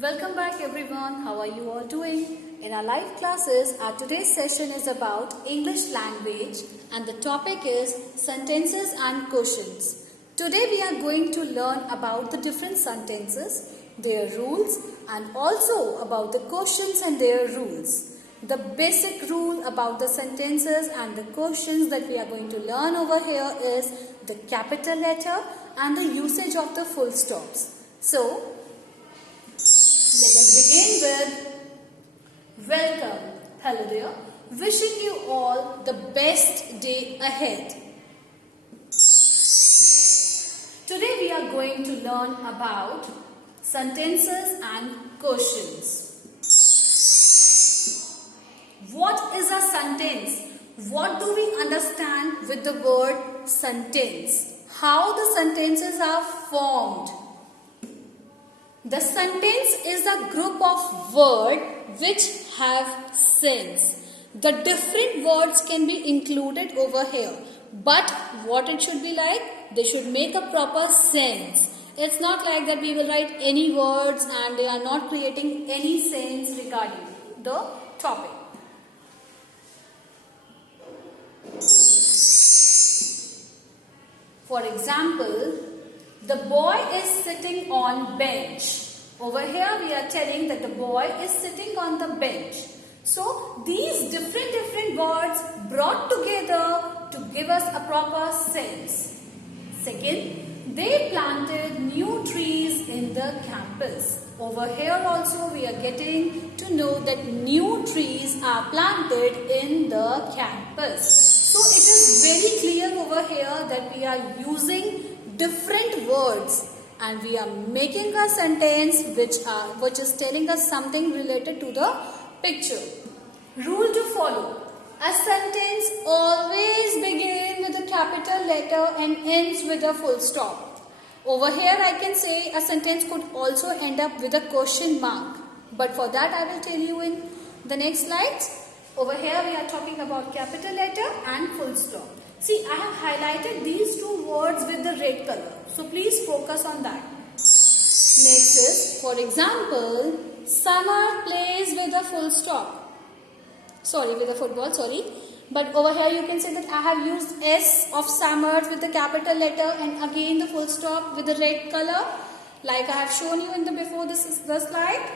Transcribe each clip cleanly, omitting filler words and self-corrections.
Welcome back everyone. How are you all doing? In our live classes, our today's session is about English language and the topic is sentences and quotients. Today we are going to learn about the different sentences, their rules and also about the quotients and their rules. The basic rule about the sentences and the quotients that we are going to learn over here is the capital letter and the usage of the full stops. So, let us begin with welcome. Hello there. Wishing you all the best day ahead. Today we are going to learn about sentences and quotients. What is a sentence? What do we understand with the word sentence? How the sentences are formed? The sentence is a group of words which have sense. The different words can be included over here. But what it should be like? They should make a proper sense. It's not like that we will write any words and they are not creating any sense regarding the topic. For example, the boy is sitting on bench. Over here we are telling that the boy is sitting on the bench. So these different words brought together to give us a proper sense. Second, they planted new trees in the campus. Over here also we are getting to know that new trees are planted in the campus. So it is very clear over here that we are using different words and we are making a sentence which is telling us something related to the picture. Rule to follow. A sentence always begins with a capital letter and ends with a full stop. Over here I can say a sentence could also end up with a question mark. But for that I will tell you in the next slides. Over here we are talking about capital letter and full stop. See, I have highlighted these two words with the red color. So please focus on that. Next is, for example, Samar plays with a full stop. With a football, But over here you can say that I have used S of Samar with the capital letter and again the full stop with the red color. Like I have shown you in the before the slide.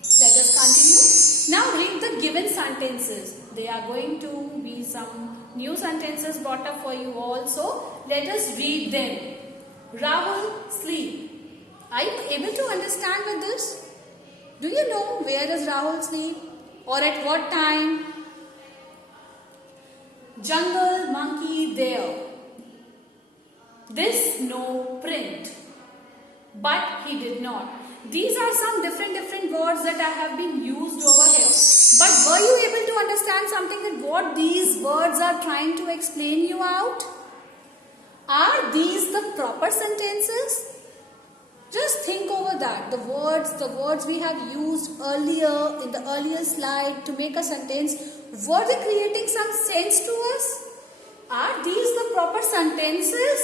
Let us continue. Now read the given sentences. They are going to be some new sentences brought up for you also. Let us read them. Rahul sleep. Are you able to understand with this? Do you know where does Rahul sleep? Or at what time? Jungle monkey there. This no print. But he did not. These are some different words that I have been used over here. But were you able to understand something that what these words are trying to explain you out? Are these the proper sentences? Just think over that. The words we have used earlier in the earlier slide to make a sentence, were they creating some sense to us? Are these the proper sentences?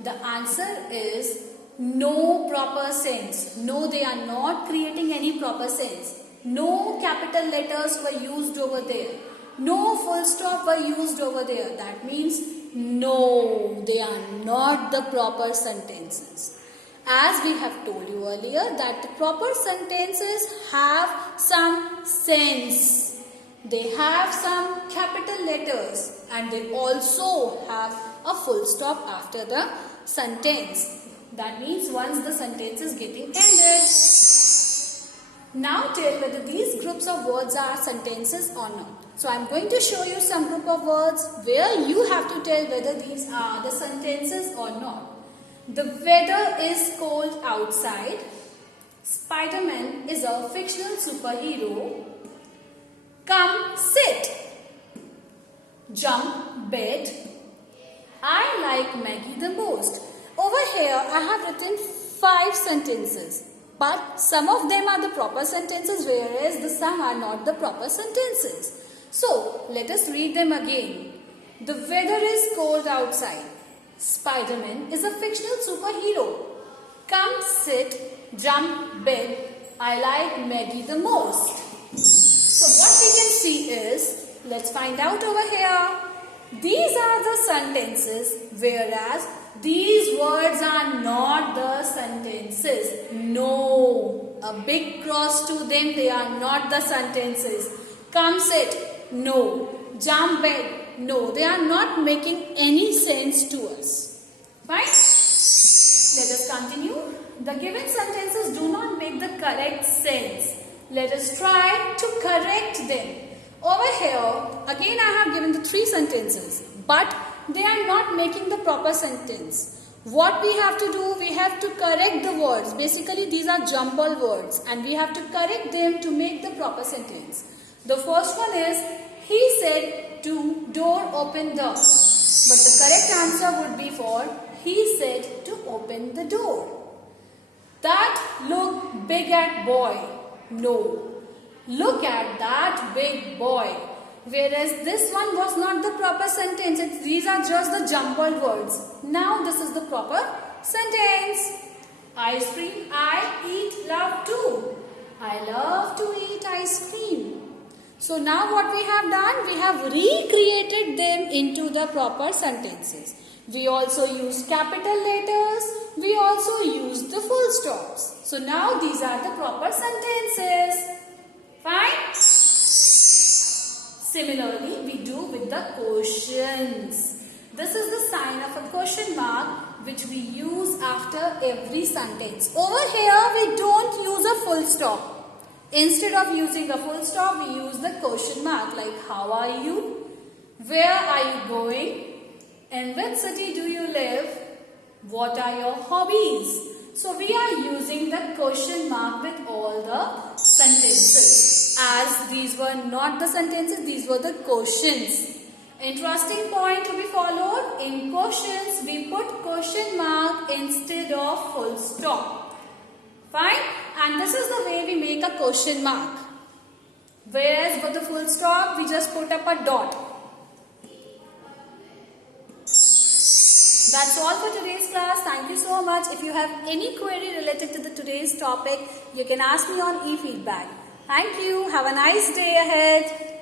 The answer is no proper sense. No, they are not creating any proper sense. No capital letters were used over there. No full stop were used over there. That means no, they are not the proper sentences. As we have told you earlier that the proper sentences have some sense. They have some capital letters and they also have a full stop after the sentence. That means once the sentence is getting ended. Now tell whether these groups of words are sentences or not. So I am going to show you some group of words where you have to tell whether these are the sentences or not. The weather is cold outside. Spider-Man is a fictional superhero. Come sit. Jump bed. I like Maggie the most. Over here I have written 5 sentences. But some of them are the proper sentences whereas the some are not the proper sentences. So let us read them again. The weather is cold outside. Spider-Man is a fictional superhero. Come sit, jump, bed. I like Maggie the most. So what we can see is, let's find out over here. These are the sentences, whereas these words are not the sentences. No, a big cross to them, they are not the sentences. Come sit, no. Jump bed, no. They are not making any sense to us. Fine? Let us continue. The given sentences do not make the correct sense. Let us try to correct them. Over here, again I have given the 3 sentences, but they are not making the proper sentence. What we have to do, we have to correct the words. Basically, these are jumble words and we have to correct them to make the proper sentence. The first one is, he said to door open the. But the correct answer would be for, he said to open the door. That look big at boy. No. Look at that big boy. Whereas this one was not the proper sentence. These are just the jumbled words. Now this is the proper sentence. Ice cream I eat love too. I love to eat ice cream. So now what we have done? We have recreated them into the proper sentences. We also used capital letters. We also used the full stops. So now these are the proper sentences. Fine? Similarly, we do with the questions. This is the sign of a question mark which we use after every sentence. Over here, we don't use a full stop. Instead of using a full stop, we use the question mark like how are you? Where are you going? In which city do you live? What are your hobbies? So we are using the question mark with all the sentences. As these were not the sentences, these were the questions. Interesting point to be followed. In questions, we put question mark instead of full stop. Fine? And this is the way we make a question mark. Whereas for the full stop, we just put up a dot. That's all for today's class. Thank you so much. If you have any query related to today's topic, you can ask me on e-feedback. Thank you. Have a nice day ahead.